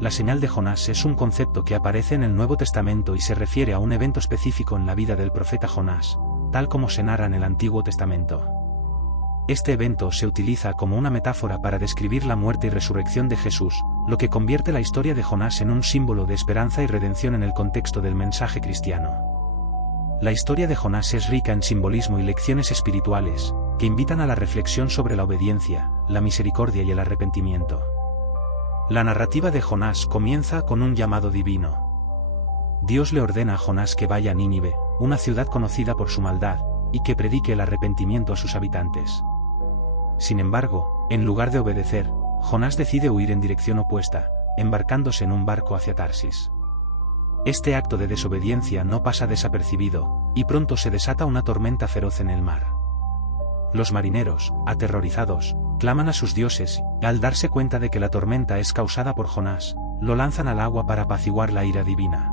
La señal de Jonás es un concepto que aparece en el Nuevo Testamento y se refiere a un evento específico en la vida del profeta Jonás, tal como se narra en el Antiguo Testamento. Este evento se utiliza como una metáfora para describir la muerte y resurrección de Jesús, lo que convierte la historia de Jonás en un símbolo de esperanza y redención en el contexto del mensaje cristiano. La historia de Jonás es rica en simbolismo y lecciones espirituales, que invitan a la reflexión sobre la obediencia, la misericordia y el arrepentimiento. La narrativa de Jonás comienza con un llamado divino. Dios le ordena a Jonás que vaya a Nínive, una ciudad conocida por su maldad, y que predique el arrepentimiento a sus habitantes. Sin embargo, en lugar de obedecer, Jonás decide huir en dirección opuesta, embarcándose en un barco hacia Tarsis. Este acto de desobediencia no pasa desapercibido, y pronto se desata una tormenta feroz en el mar. Los marineros, aterrorizados, claman a sus dioses, y al darse cuenta de que la tormenta es causada por Jonás, lo lanzan al agua para apaciguar la ira divina.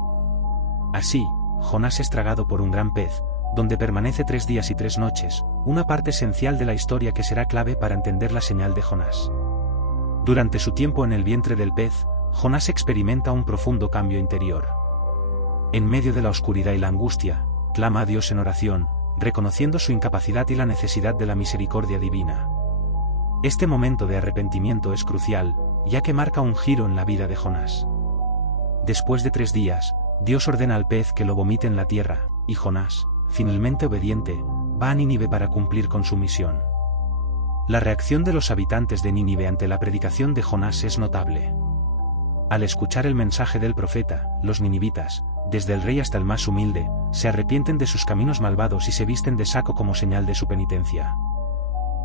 Así, Jonás es tragado por un gran pez, donde permanece 3 días y 3 noches, una parte esencial de la historia que será clave para entender la señal de Jonás. Durante su tiempo en el vientre del pez, Jonás experimenta un profundo cambio interior. En medio de la oscuridad y la angustia, clama a Dios en oración, reconociendo su incapacidad y la necesidad de la misericordia divina. Este momento de arrepentimiento es crucial, ya que marca un giro en la vida de Jonás. Después de 3 días, Dios ordena al pez que lo vomite en la tierra, y Jonás, finalmente obediente, va a Nínive para cumplir con su misión. La reacción de los habitantes de Nínive ante la predicación de Jonás es notable. Al escuchar el mensaje del profeta, los ninivitas, desde el rey hasta el más humilde, se arrepienten de sus caminos malvados y se visten de saco como señal de su penitencia.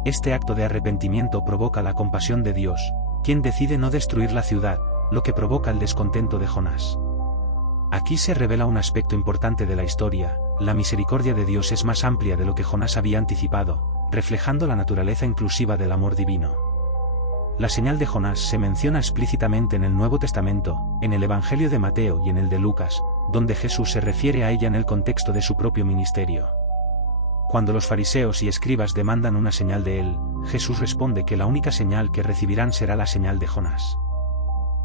Este acto de arrepentimiento provoca la compasión de Dios, quien decide no destruir la ciudad, lo que provoca el descontento de Jonás. Aquí se revela un aspecto importante de la historia: la misericordia de Dios es más amplia de lo que Jonás había anticipado, reflejando la naturaleza inclusiva del amor divino. La señal de Jonás se menciona explícitamente en el Nuevo Testamento, en el Evangelio de Mateo y en el de Lucas, donde Jesús se refiere a ella en el contexto de su propio ministerio. Cuando los fariseos y escribas demandan una señal de él, Jesús responde que la única señal que recibirán será la señal de Jonás.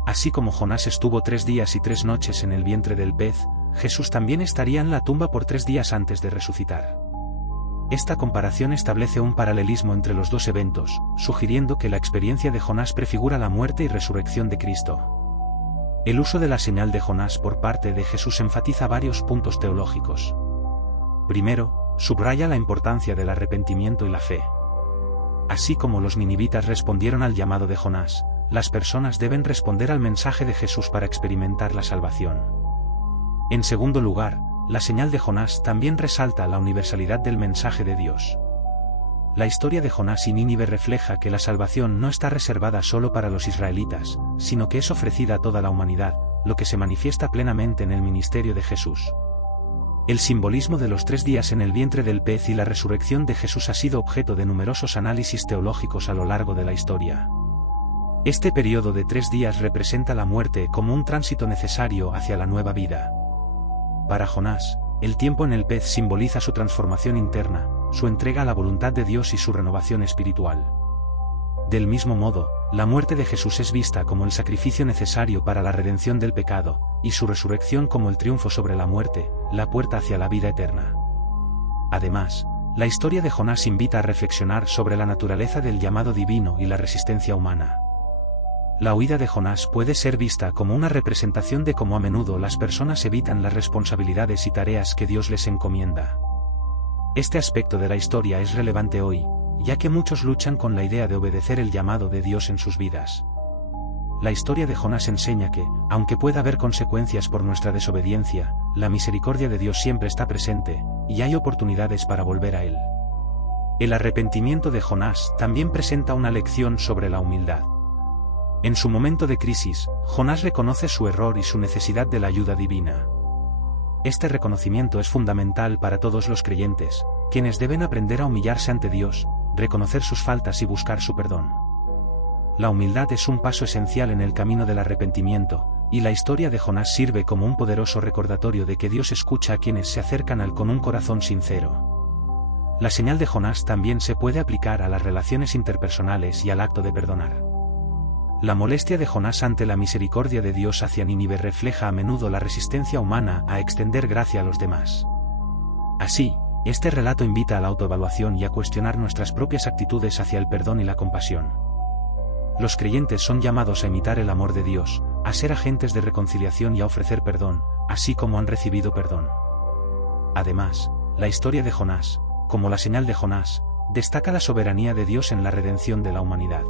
Así como Jonás estuvo 3 días y 3 noches en el vientre del pez, Jesús también estaría en la tumba por 3 días antes de resucitar. Esta comparación establece un paralelismo entre los dos eventos, sugiriendo que la experiencia de Jonás prefigura la muerte y resurrección de Cristo. El uso de la señal de Jonás por parte de Jesús enfatiza varios puntos teológicos. Primero, subraya la importancia del arrepentimiento y la fe. Así como los ninivitas respondieron al llamado de Jonás, las personas deben responder al mensaje de Jesús para experimentar la salvación. En segundo lugar, la señal de Jonás también resalta la universalidad del mensaje de Dios. La historia de Jonás y Nínive refleja que la salvación no está reservada solo para los israelitas, sino que es ofrecida a toda la humanidad, lo que se manifiesta plenamente en el ministerio de Jesús. El simbolismo de los 3 días en el vientre del pez y la resurrección de Jesús ha sido objeto de numerosos análisis teológicos a lo largo de la historia. Este periodo de 3 días representa la muerte como un tránsito necesario hacia la nueva vida. Para Jonás, el tiempo en el pez simboliza su transformación interna, su entrega a la voluntad de Dios y su renovación espiritual. Del mismo modo, la muerte de Jesús es vista como el sacrificio necesario para la redención del pecado, y su resurrección como el triunfo sobre la muerte, la puerta hacia la vida eterna. Además, la historia de Jonás invita a reflexionar sobre la naturaleza del llamado divino y la resistencia humana. La huida de Jonás puede ser vista como una representación de cómo a menudo las personas evitan las responsabilidades y tareas que Dios les encomienda. Este aspecto de la historia es relevante hoy, ya que muchos luchan con la idea de obedecer el llamado de Dios en sus vidas. La historia de Jonás enseña que, aunque pueda haber consecuencias por nuestra desobediencia, la misericordia de Dios siempre está presente, y hay oportunidades para volver a Él. El arrepentimiento de Jonás también presenta una lección sobre la humildad. En su momento de crisis, Jonás reconoce su error y su necesidad de la ayuda divina. Este reconocimiento es fundamental para todos los creyentes, quienes deben aprender a humillarse ante Dios, reconocer sus faltas y buscar su perdón. La humildad es un paso esencial en el camino del arrepentimiento, y la historia de Jonás sirve como un poderoso recordatorio de que Dios escucha a quienes se acercan a Él con un corazón sincero. La señal de Jonás también se puede aplicar a las relaciones interpersonales y al acto de perdonar. La molestia de Jonás ante la misericordia de Dios hacia Nínive refleja a menudo la resistencia humana a extender gracia a los demás. Así, este relato invita a la autoevaluación y a cuestionar nuestras propias actitudes hacia el perdón y la compasión. Los creyentes son llamados a imitar el amor de Dios, a ser agentes de reconciliación y a ofrecer perdón, así como han recibido perdón. Además, la historia de Jonás, como la señal de Jonás, destaca la soberanía de Dios en la redención de la humanidad.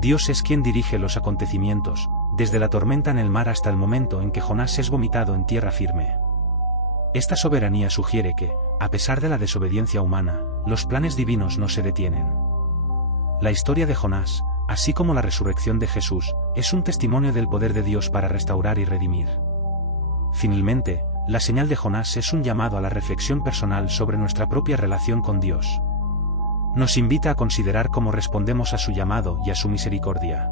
Dios es quien dirige los acontecimientos, desde la tormenta en el mar hasta el momento en que Jonás es vomitado en tierra firme. Esta soberanía sugiere que, a pesar de la desobediencia humana, los planes divinos no se detienen. La historia de Jonás, así como la resurrección de Jesús, es un testimonio del poder de Dios para restaurar y redimir. Finalmente, la señal de Jonás es un llamado a la reflexión personal sobre nuestra propia relación con Dios. Nos invita a considerar cómo respondemos a su llamado y a su misericordia.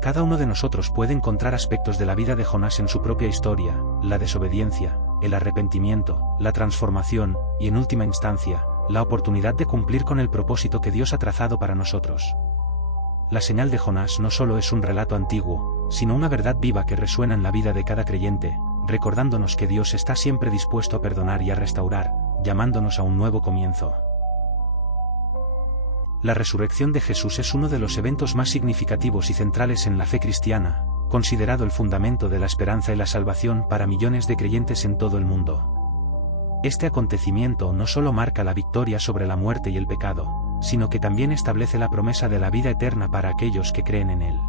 Cada uno de nosotros puede encontrar aspectos de la vida de Jonás en su propia historia: la desobediencia, el arrepentimiento, la transformación, y en última instancia, la oportunidad de cumplir con el propósito que Dios ha trazado para nosotros. La señal de Jonás no solo es un relato antiguo, sino una verdad viva que resuena en la vida de cada creyente, recordándonos que Dios está siempre dispuesto a perdonar y a restaurar, llamándonos a un nuevo comienzo. La resurrección de Jesús es uno de los eventos más significativos y centrales en la fe cristiana, considerado el fundamento de la esperanza y la salvación para millones de creyentes en todo el mundo. Este acontecimiento no solo marca la victoria sobre la muerte y el pecado, sino que también establece la promesa de la vida eterna para aquellos que creen en él.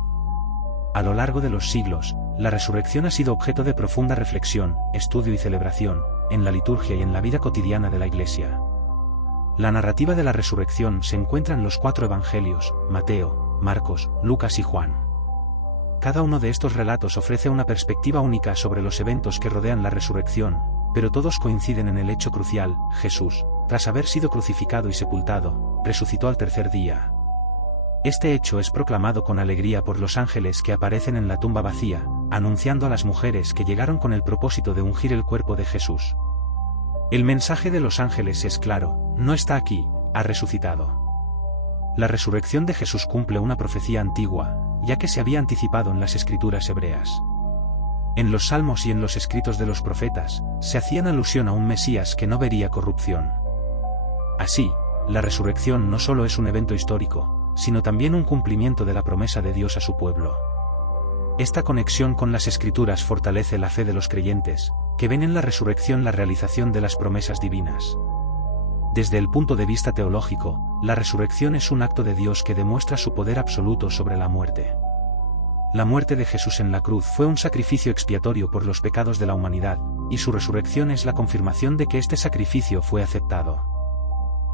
A lo largo de los siglos, la resurrección ha sido objeto de profunda reflexión, estudio y celebración, en la liturgia y en la vida cotidiana de la Iglesia. La narrativa de la resurrección se encuentra en los 4 evangelios: Mateo, Marcos, Lucas y Juan. Cada uno de estos relatos ofrece una perspectiva única sobre los eventos que rodean la resurrección, pero todos coinciden en el hecho crucial: Jesús, tras haber sido crucificado y sepultado, resucitó al tercer día. Este hecho es proclamado con alegría por los ángeles que aparecen en la tumba vacía, anunciando a las mujeres que llegaron con el propósito de ungir el cuerpo de Jesús. El mensaje de los ángeles es claro: no está aquí, ha resucitado. La resurrección de Jesús cumple una profecía antigua, ya que se había anticipado en las escrituras hebreas. En los salmos y en los escritos de los profetas, se hacían alusión a un Mesías que no vería corrupción. Así, la resurrección no solo es un evento histórico, sino también un cumplimiento de la promesa de Dios a su pueblo. Esta conexión con las escrituras fortalece la fe de los creyentes, que ven en la resurrección la realización de las promesas divinas. Desde el punto de vista teológico, la resurrección es un acto de Dios que demuestra su poder absoluto sobre la muerte. La muerte de Jesús en la cruz fue un sacrificio expiatorio por los pecados de la humanidad, y su resurrección es la confirmación de que este sacrificio fue aceptado.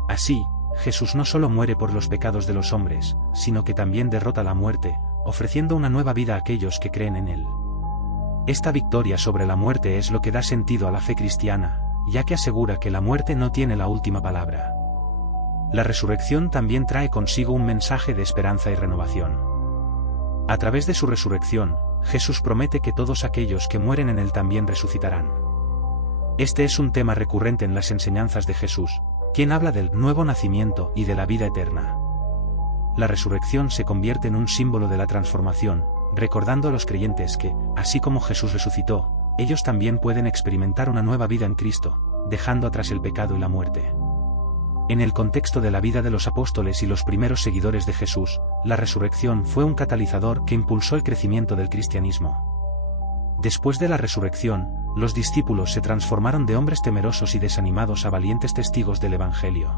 Así, Jesús no solo muere por los pecados de los hombres, sino que también derrota la muerte, ofreciendo una nueva vida a aquellos que creen en él. Esta victoria sobre la muerte es lo que da sentido a la fe cristiana, ya que asegura que la muerte no tiene la última palabra. La resurrección también trae consigo un mensaje de esperanza y renovación. A través de su resurrección, Jesús promete que todos aquellos que mueren en él también resucitarán. Este es un tema recurrente en las enseñanzas de Jesús, quien habla del nuevo nacimiento y de la vida eterna. La resurrección se convierte en un símbolo de la transformación, recordando a los creyentes que, así como Jesús resucitó, ellos también pueden experimentar una nueva vida en Cristo, dejando atrás el pecado y la muerte. En el contexto de la vida de los apóstoles y los primeros seguidores de Jesús, la resurrección fue un catalizador que impulsó el crecimiento del cristianismo. Después de la resurrección, los discípulos se transformaron de hombres temerosos y desanimados a valientes testigos del Evangelio.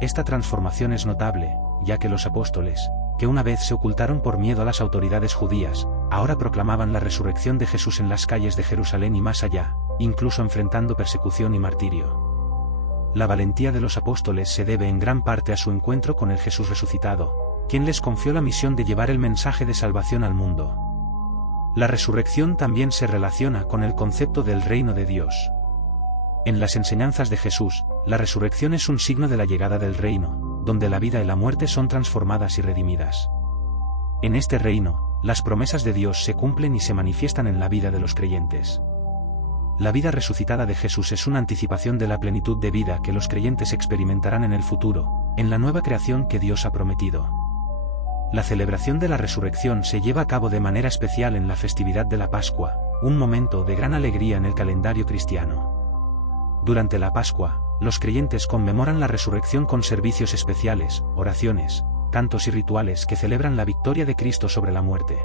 Esta transformación es notable, ya que los apóstoles, que una vez se ocultaron por miedo a las autoridades judías, ahora proclamaban la resurrección de Jesús en las calles de Jerusalén y más allá, incluso enfrentando persecución y martirio. La valentía de los apóstoles se debe en gran parte a su encuentro con el Jesús resucitado, quien les confió la misión de llevar el mensaje de salvación al mundo. La resurrección también se relaciona con el concepto del reino de Dios. En las enseñanzas de Jesús, la resurrección es un signo de la llegada del reino, donde la vida y la muerte son transformadas y redimidas. En este reino, las promesas de Dios se cumplen y se manifiestan en la vida de los creyentes. La vida resucitada de Jesús es una anticipación de la plenitud de vida que los creyentes experimentarán en el futuro, en la nueva creación que Dios ha prometido. La celebración de la resurrección se lleva a cabo de manera especial en la festividad de la Pascua, un momento de gran alegría en el calendario cristiano. Durante la Pascua, los creyentes conmemoran la resurrección con servicios especiales, oraciones, cantos y rituales que celebran la victoria de Cristo sobre la muerte.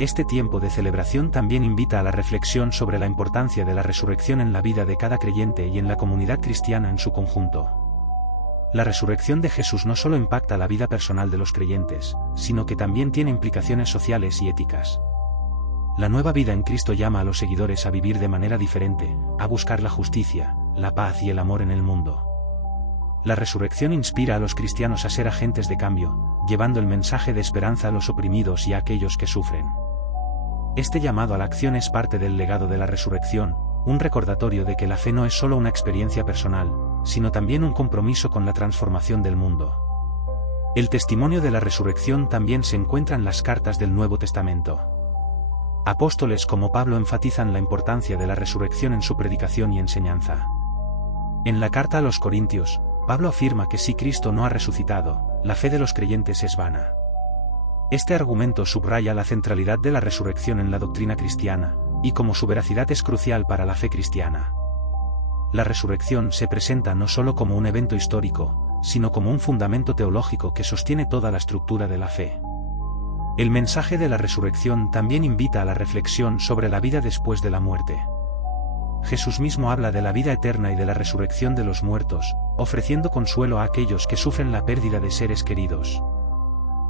Este tiempo de celebración también invita a la reflexión sobre la importancia de la resurrección en la vida de cada creyente y en la comunidad cristiana en su conjunto. La resurrección de Jesús no solo impacta la vida personal de los creyentes, sino que también tiene implicaciones sociales y éticas. La nueva vida en Cristo llama a los seguidores a vivir de manera diferente, a buscar la justicia, la paz y el amor en el mundo. La resurrección inspira a los cristianos a ser agentes de cambio, llevando el mensaje de esperanza a los oprimidos y a aquellos que sufren. Este llamado a la acción es parte del legado de la resurrección, un recordatorio de que la fe no es solo una experiencia personal, sino también un compromiso con la transformación del mundo. El testimonio de la resurrección también se encuentra en las cartas del Nuevo Testamento. Apóstoles como Pablo enfatizan la importancia de la resurrección en su predicación y enseñanza. En la carta a los Corintios, Pablo afirma que si Cristo no ha resucitado, la fe de los creyentes es vana. Este argumento subraya la centralidad de la resurrección en la doctrina cristiana, y como su veracidad es crucial para la fe cristiana. La resurrección se presenta no solo como un evento histórico, sino como un fundamento teológico que sostiene toda la estructura de la fe. El mensaje de la resurrección también invita a la reflexión sobre la vida después de la muerte. Jesús mismo habla de la vida eterna y de la resurrección de los muertos, ofreciendo consuelo a aquellos que sufren la pérdida de seres queridos.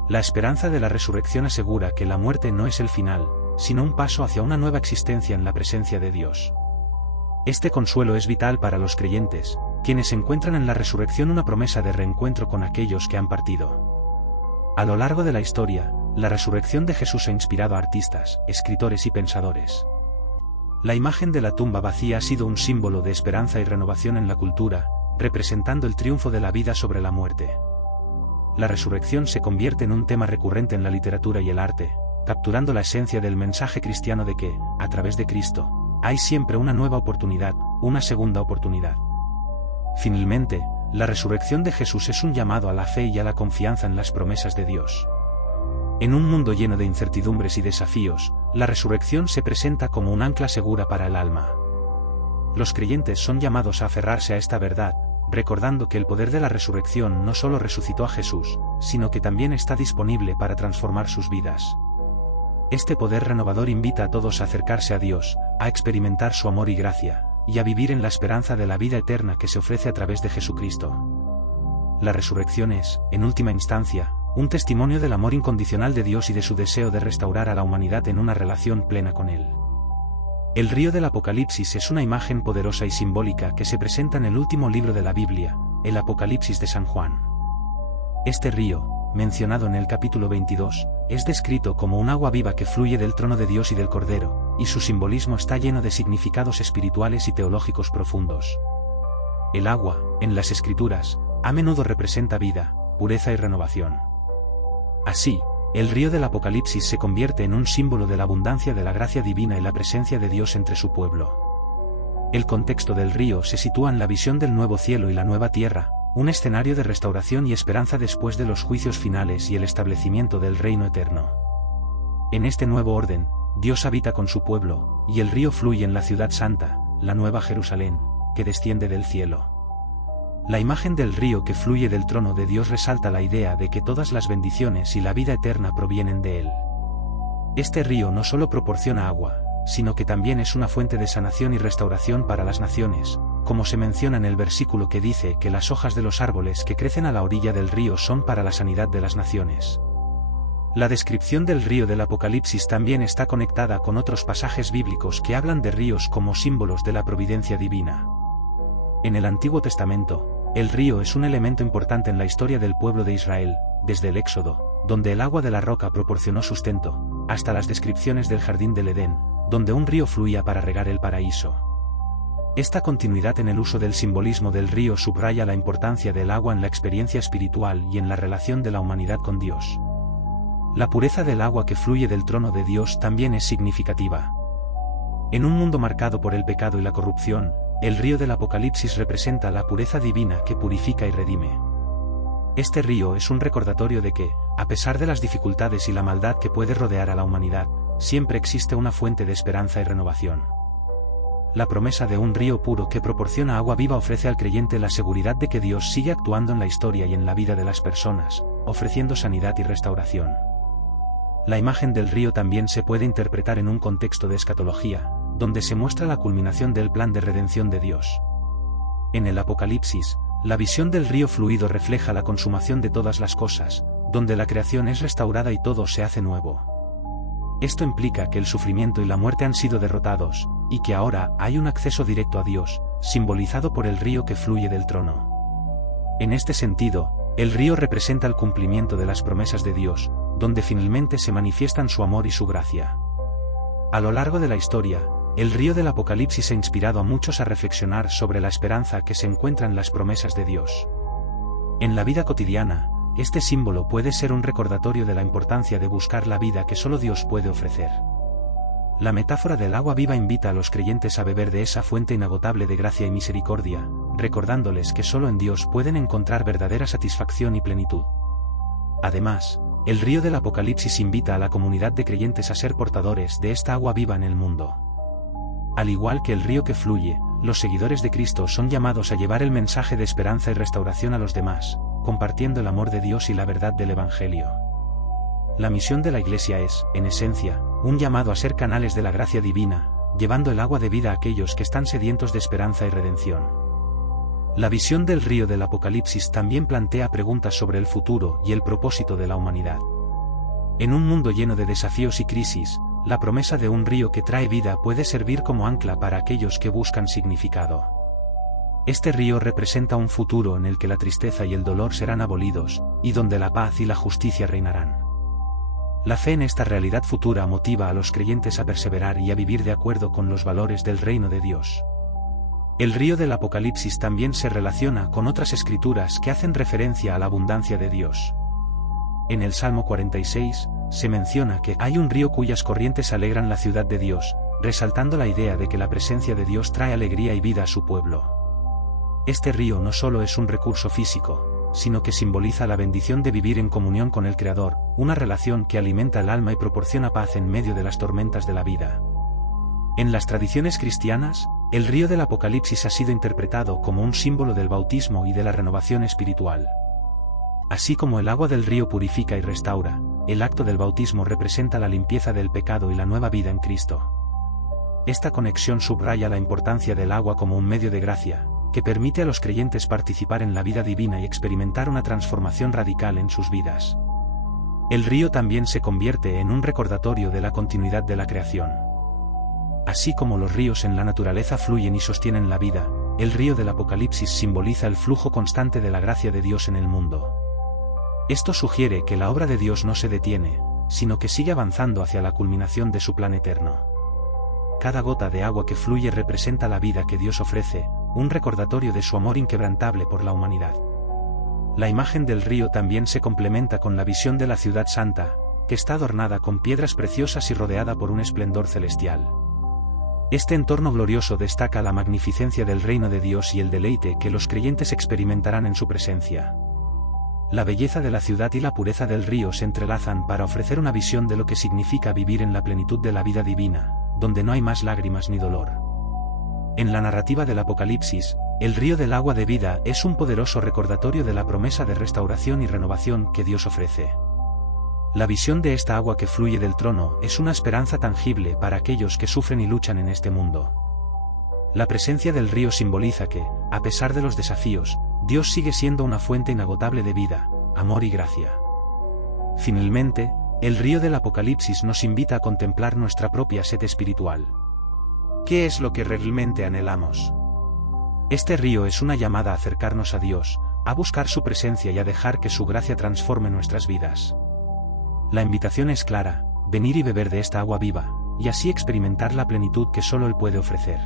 La esperanza de la resurrección asegura que la muerte no es el final, sino un paso hacia una nueva existencia en la presencia de Dios. Este consuelo es vital para los creyentes, quienes encuentran en la resurrección una promesa de reencuentro con aquellos que han partido. A lo largo de la historia, la resurrección de Jesús ha inspirado a artistas, escritores y pensadores. La imagen de la tumba vacía ha sido un símbolo de esperanza y renovación en la cultura, representando el triunfo de la vida sobre la muerte. La resurrección se convierte en un tema recurrente en la literatura y el arte, capturando la esencia del mensaje cristiano de que, a través de Cristo, hay siempre una nueva oportunidad, una segunda oportunidad. Finalmente, la resurrección de Jesús es un llamado a la fe y a la confianza en las promesas de Dios. En un mundo lleno de incertidumbres y desafíos, la resurrección se presenta como un ancla segura para el alma. Los creyentes son llamados a aferrarse a esta verdad, recordando que el poder de la resurrección no solo resucitó a Jesús, sino que también está disponible para transformar sus vidas. Este poder renovador invita a todos a acercarse a Dios, a experimentar su amor y gracia, y a vivir en la esperanza de la vida eterna que se ofrece a través de Jesucristo. La resurrección es, en última instancia, un testimonio del amor incondicional de Dios y de su deseo de restaurar a la humanidad en una relación plena con Él. El río del Apocalipsis es una imagen poderosa y simbólica que se presenta en el último libro de la Biblia, el Apocalipsis de San Juan. Este río, mencionado en el capítulo 22, es descrito como un agua viva que fluye del trono de Dios y del Cordero, y su simbolismo está lleno de significados espirituales y teológicos profundos. El agua, en las Escrituras, a menudo representa vida, pureza y renovación. Así, el río del Apocalipsis se convierte en un símbolo de la abundancia de la gracia divina y la presencia de Dios entre su pueblo. El contexto del río se sitúa en la visión del nuevo cielo y la nueva tierra, un escenario de restauración y esperanza después de los juicios finales y el establecimiento del reino eterno. En este nuevo orden, Dios habita con su pueblo, y el río fluye en la ciudad santa, la nueva Jerusalén, que desciende del cielo. La imagen del río que fluye del trono de Dios resalta la idea de que todas las bendiciones y la vida eterna provienen de Él. Este río no solo proporciona agua, sino que también es una fuente de sanación y restauración para las naciones, como se menciona en el versículo que dice que las hojas de los árboles que crecen a la orilla del río son para la sanidad de las naciones. La descripción del río del Apocalipsis también está conectada con otros pasajes bíblicos que hablan de ríos como símbolos de la providencia divina. En el Antiguo Testamento, el río es un elemento importante en la historia del pueblo de Israel, desde el Éxodo, donde el agua de la roca proporcionó sustento, hasta las descripciones del jardín del Edén, donde un río fluía para regar el paraíso. Esta continuidad en el uso del simbolismo del río subraya la importancia del agua en la experiencia espiritual y en la relación de la humanidad con Dios. La pureza del agua que fluye del trono de Dios también es significativa. En un mundo marcado por el pecado y la corrupción, el río del Apocalipsis representa la pureza divina que purifica y redime. Este río es un recordatorio de que, a pesar de las dificultades y la maldad que puede rodear a la humanidad, siempre existe una fuente de esperanza y renovación. La promesa de un río puro que proporciona agua viva ofrece al creyente la seguridad de que Dios sigue actuando en la historia y en la vida de las personas, ofreciendo sanidad y restauración. La imagen del río también se puede interpretar en un contexto de escatología, donde se muestra la culminación del plan de redención de Dios. En el Apocalipsis, la visión del río fluido refleja la consumación de todas las cosas, donde la creación es restaurada y todo se hace nuevo. Esto implica que el sufrimiento y la muerte han sido derrotados, y que ahora hay un acceso directo a Dios, simbolizado por el río que fluye del trono. En este sentido, el río representa el cumplimiento de las promesas de Dios, donde finalmente se manifiestan su amor y su gracia. A lo largo de la historia, el río del Apocalipsis ha inspirado a muchos a reflexionar sobre la esperanza que se encuentra en las promesas de Dios. En la vida cotidiana, este símbolo puede ser un recordatorio de la importancia de buscar la vida que solo Dios puede ofrecer. La metáfora del agua viva invita a los creyentes a beber de esa fuente inagotable de gracia y misericordia, recordándoles que solo en Dios pueden encontrar verdadera satisfacción y plenitud. Además, el río del Apocalipsis invita a la comunidad de creyentes a ser portadores de esta agua viva en el mundo. Al igual que el río que fluye, los seguidores de Cristo son llamados a llevar el mensaje de esperanza y restauración a los demás, compartiendo el amor de Dios y la verdad del Evangelio. La misión de la Iglesia es, en esencia, un llamado a ser canales de la gracia divina, llevando el agua de vida a aquellos que están sedientos de esperanza y redención. La visión del río del Apocalipsis también plantea preguntas sobre el futuro y el propósito de la humanidad. En un mundo lleno de desafíos y crisis, la promesa de un río que trae vida puede servir como ancla para aquellos que buscan significado. Este río representa un futuro en el que la tristeza y el dolor serán abolidos, y donde la paz y la justicia reinarán. La fe en esta realidad futura motiva a los creyentes a perseverar y a vivir de acuerdo con los valores del reino de Dios. El río del Apocalipsis también se relaciona con otras escrituras que hacen referencia a la abundancia de Dios. En el Salmo 46, se menciona que hay un río cuyas corrientes alegran la ciudad de Dios, resaltando la idea de que la presencia de Dios trae alegría y vida a su pueblo. Este río no solo es un recurso físico, sino que simboliza la bendición de vivir en comunión con el Creador, una relación que alimenta el alma y proporciona paz en medio de las tormentas de la vida. En las tradiciones cristianas, el río del Apocalipsis ha sido interpretado como un símbolo del bautismo y de la renovación espiritual. Así como el agua del río purifica y restaura, el acto del bautismo representa la limpieza del pecado y la nueva vida en Cristo. Esta conexión subraya la importancia del agua como un medio de gracia, que permite a los creyentes participar en la vida divina y experimentar una transformación radical en sus vidas. El río también se convierte en un recordatorio de la continuidad de la creación. Así como los ríos en la naturaleza fluyen y sostienen la vida, el río del Apocalipsis simboliza el flujo constante de la gracia de Dios en el mundo. Esto sugiere que la obra de Dios no se detiene, sino que sigue avanzando hacia la culminación de su plan eterno. Cada gota de agua que fluye representa la vida que Dios ofrece, un recordatorio de su amor inquebrantable por la humanidad. La imagen del río también se complementa con la visión de la ciudad santa, que está adornada con piedras preciosas y rodeada por un esplendor celestial. Este entorno glorioso destaca la magnificencia del reino de Dios y el deleite que los creyentes experimentarán en su presencia. La belleza de la ciudad y la pureza del río se entrelazan para ofrecer una visión de lo que significa vivir en la plenitud de la vida divina, donde no hay más lágrimas ni dolor. En la narrativa del Apocalipsis, el río del agua de vida es un poderoso recordatorio de la promesa de restauración y renovación que Dios ofrece. La visión de esta agua que fluye del trono es una esperanza tangible para aquellos que sufren y luchan en este mundo. La presencia del río simboliza que, a pesar de los desafíos, Dios sigue siendo una fuente inagotable de vida, amor y gracia. Finalmente, el río del Apocalipsis nos invita a contemplar nuestra propia sed espiritual. ¿Qué es lo que realmente anhelamos? Este río es una llamada a acercarnos a Dios, a buscar su presencia y a dejar que su gracia transforme nuestras vidas. La invitación es clara: venir y beber de esta agua viva, y así experimentar la plenitud que solo Él puede ofrecer.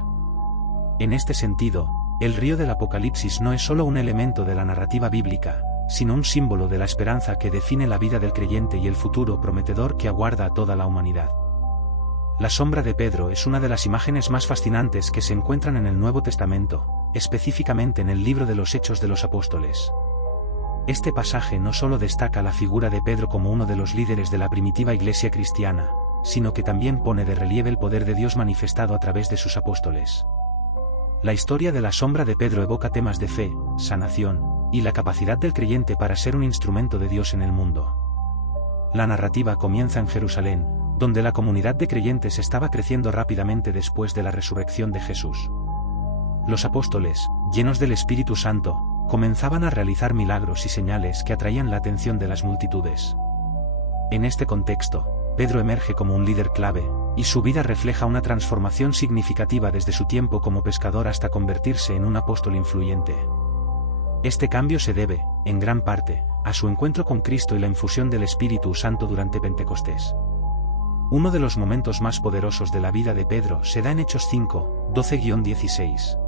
En este sentido, el río del Apocalipsis no es solo un elemento de la narrativa bíblica, sino un símbolo de la esperanza que define la vida del creyente y el futuro prometedor que aguarda a toda la humanidad. La sombra de Pedro es una de las imágenes más fascinantes que se encuentran en el Nuevo Testamento, específicamente en el libro de los Hechos de los Apóstoles. Este pasaje no solo destaca la figura de Pedro como uno de los líderes de la primitiva iglesia cristiana, sino que también pone de relieve el poder de Dios manifestado a través de sus apóstoles. La historia de la sombra de Pedro evoca temas de fe, sanación, y la capacidad del creyente para ser un instrumento de Dios en el mundo. La narrativa comienza en Jerusalén, donde la comunidad de creyentes estaba creciendo rápidamente después de la resurrección de Jesús. Los apóstoles, llenos del Espíritu Santo, comenzaban a realizar milagros y señales que atraían la atención de las multitudes. En este contexto, Pedro emerge como un líder clave, y su vida refleja una transformación significativa desde su tiempo como pescador hasta convertirse en un apóstol influyente. Este cambio se debe, en gran parte, a su encuentro con Cristo y la infusión del Espíritu Santo durante Pentecostés. Uno de los momentos más poderosos de la vida de Pedro se da en Hechos 5, 12-16.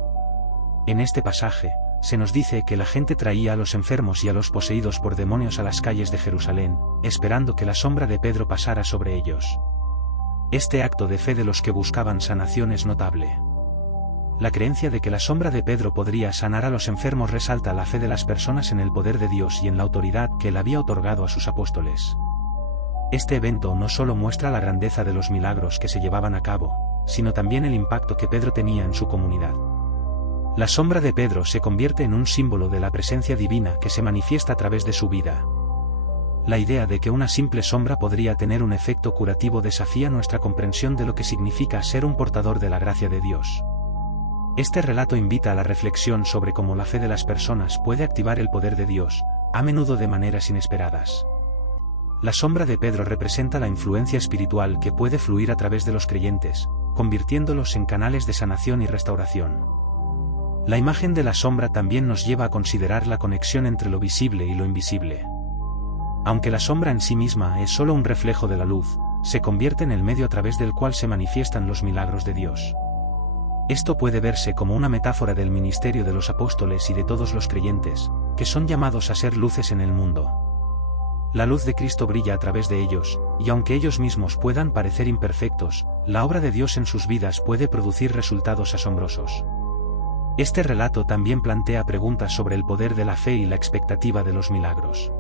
En este pasaje, se nos dice que la gente traía a los enfermos y a los poseídos por demonios a las calles de Jerusalén, esperando que la sombra de Pedro pasara sobre ellos. Este acto de fe de los que buscaban sanación es notable. La creencia de que la sombra de Pedro podría sanar a los enfermos resalta la fe de las personas en el poder de Dios y en la autoridad que él había otorgado a sus apóstoles. Este evento no solo muestra la grandeza de los milagros que se llevaban a cabo, sino también el impacto que Pedro tenía en su comunidad. La sombra de Pedro se convierte en un símbolo de la presencia divina que se manifiesta a través de su vida. La idea de que una simple sombra podría tener un efecto curativo desafía nuestra comprensión de lo que significa ser un portador de la gracia de Dios. Este relato invita a la reflexión sobre cómo la fe de las personas puede activar el poder de Dios, a menudo de maneras inesperadas. La sombra de Pedro representa la influencia espiritual que puede fluir a través de los creyentes, convirtiéndolos en canales de sanación y restauración. La imagen de la sombra también nos lleva a considerar la conexión entre lo visible y lo invisible. Aunque la sombra en sí misma es solo un reflejo de la luz, se convierte en el medio a través del cual se manifiestan los milagros de Dios. Esto puede verse como una metáfora del ministerio de los apóstoles y de todos los creyentes, que son llamados a ser luces en el mundo. La luz de Cristo brilla a través de ellos, y aunque ellos mismos puedan parecer imperfectos, la obra de Dios en sus vidas puede producir resultados asombrosos. Este relato también plantea preguntas sobre el poder de la fe y la expectativa de los milagros.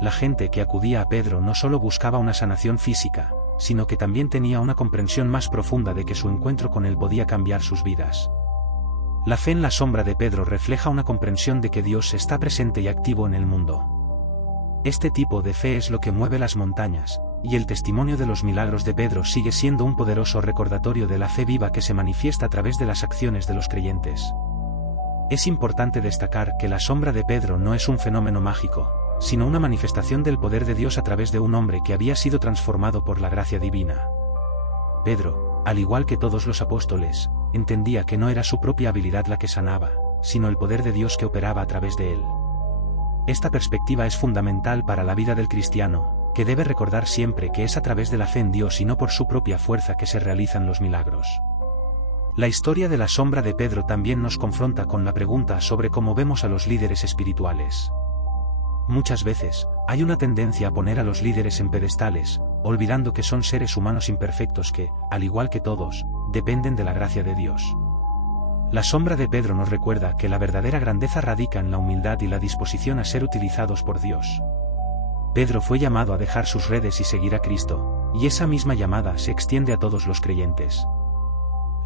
La gente que acudía a Pedro no solo buscaba una sanación física, sino que también tenía una comprensión más profunda de que su encuentro con él podía cambiar sus vidas. La fe en la sombra de Pedro refleja una comprensión de que Dios está presente y activo en el mundo. Este tipo de fe es lo que mueve las montañas, y el testimonio de los milagros de Pedro sigue siendo un poderoso recordatorio de la fe viva que se manifiesta a través de las acciones de los creyentes. Es importante destacar que la sombra de Pedro no es un fenómeno mágico, sino una manifestación del poder de Dios a través de un hombre que había sido transformado por la gracia divina. Pedro, al igual que todos los apóstoles, entendía que no era su propia habilidad la que sanaba, sino el poder de Dios que operaba a través de él. Esta perspectiva es fundamental para la vida del cristiano, que debe recordar siempre que es a través de la fe en Dios y no por su propia fuerza que se realizan los milagros. La historia de la sombra de Pedro también nos confronta con la pregunta sobre cómo vemos a los líderes espirituales. Muchas veces, hay una tendencia a poner a los líderes en pedestales, olvidando que son seres humanos imperfectos que, al igual que todos, dependen de la gracia de Dios. La sombra de Pedro nos recuerda que la verdadera grandeza radica en la humildad y la disposición a ser utilizados por Dios. Pedro fue llamado a dejar sus redes y seguir a Cristo, y esa misma llamada se extiende a todos los creyentes.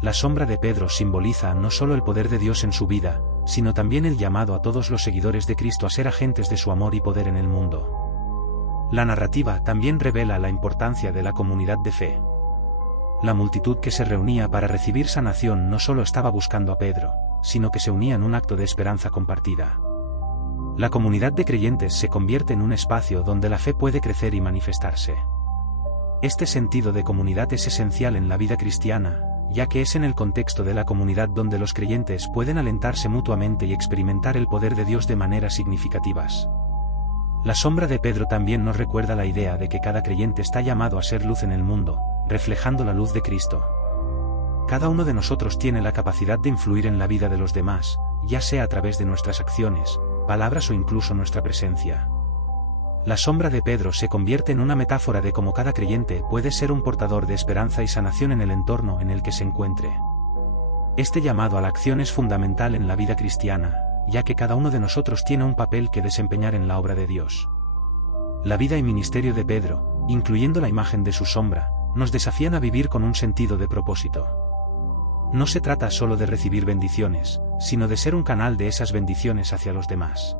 La sombra de Pedro simboliza no solo el poder de Dios en su vida, sino también el llamado a todos los seguidores de Cristo a ser agentes de su amor y poder en el mundo. La narrativa también revela la importancia de la comunidad de fe. La multitud que se reunía para recibir sanación no solo estaba buscando a Pedro, sino que se unía en un acto de esperanza compartida. La comunidad de creyentes se convierte en un espacio donde la fe puede crecer y manifestarse. Este sentido de comunidad es esencial en la vida cristiana, ya que es en el contexto de la comunidad donde los creyentes pueden alentarse mutuamente y experimentar el poder de Dios de maneras significativas. La sombra de Pedro también nos recuerda la idea de que cada creyente está llamado a ser luz en el mundo, reflejando la luz de Cristo. Cada uno de nosotros tiene la capacidad de influir en la vida de los demás, ya sea a través de nuestras acciones, palabras o incluso nuestra presencia. La sombra de Pedro se convierte en una metáfora de cómo cada creyente puede ser un portador de esperanza y sanación en el entorno en el que se encuentre. Este llamado a la acción es fundamental en la vida cristiana, ya que cada uno de nosotros tiene un papel que desempeñar en la obra de Dios. La vida y ministerio de Pedro, incluyendo la imagen de su sombra, nos desafían a vivir con un sentido de propósito. No se trata solo de recibir bendiciones, sino de ser un canal de esas bendiciones hacia los demás.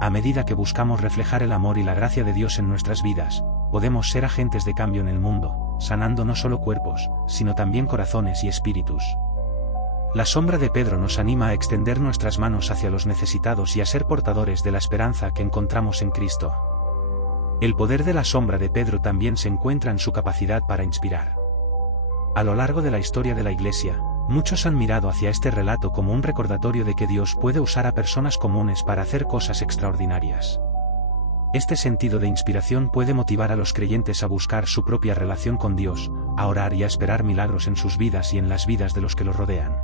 A medida que buscamos reflejar el amor y la gracia de Dios en nuestras vidas, podemos ser agentes de cambio en el mundo, sanando no solo cuerpos, sino también corazones y espíritus. La sombra de Pedro nos anima a extender nuestras manos hacia los necesitados y a ser portadores de la esperanza que encontramos en Cristo. El poder de la sombra de Pedro también se encuentra en su capacidad para inspirar. A lo largo de la historia de la Iglesia, muchos han mirado hacia este relato como un recordatorio de que Dios puede usar a personas comunes para hacer cosas extraordinarias. Este sentido de inspiración puede motivar a los creyentes a buscar su propia relación con Dios, a orar y a esperar milagros en sus vidas y en las vidas de los que los rodean.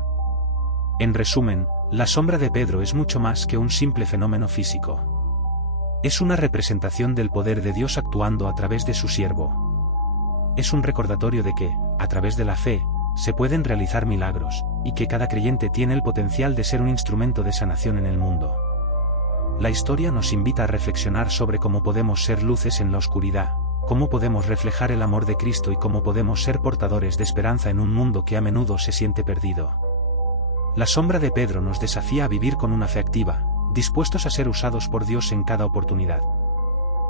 En resumen, la sombra de Pedro es mucho más que un simple fenómeno físico. Es una representación del poder de Dios actuando a través de su siervo. Es un recordatorio de que, a través de la fe, se pueden realizar milagros, y que cada creyente tiene el potencial de ser un instrumento de sanación en el mundo. La historia nos invita a reflexionar sobre cómo podemos ser luces en la oscuridad, cómo podemos reflejar el amor de Cristo y cómo podemos ser portadores de esperanza en un mundo que a menudo se siente perdido. La sombra de Pedro nos desafía a vivir con una fe activa, dispuestos a ser usados por Dios en cada oportunidad.